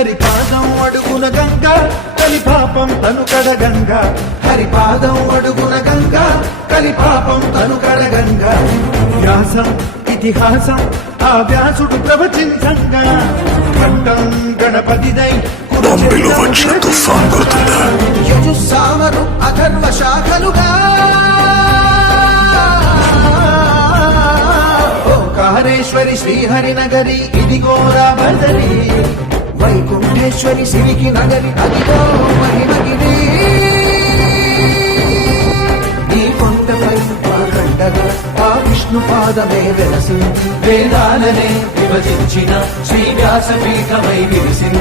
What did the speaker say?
హరిపాదం అడుగున గంగా కలిపాపం తను కడగంగా హరిపాదం అడుగున గంగా కలిపాపం తను కడగంగా వ్యాసం ఇతిహాసం ఆ వ్యాసుడు ప్రవచించంగా పట్టం గణపతిదై బాంబేలో వచ్చిన తుఫాన్ గుర్తుందా? యజుస్సామను అథర్వ శాఖలుగా ఓంకారేశ్వరి శ్రీహరి నగరి ఇదిగోరా బదరి వైకుంఠేశ్వరి శివికి నగరి అదిగో మహిమగిరి ఈ కొండపై కండగా ఆ విష్ణు పాదమే వెలసింది వేదాలనే విభజించిన శ్రీ వ్యాసపీఠమై విరిసింది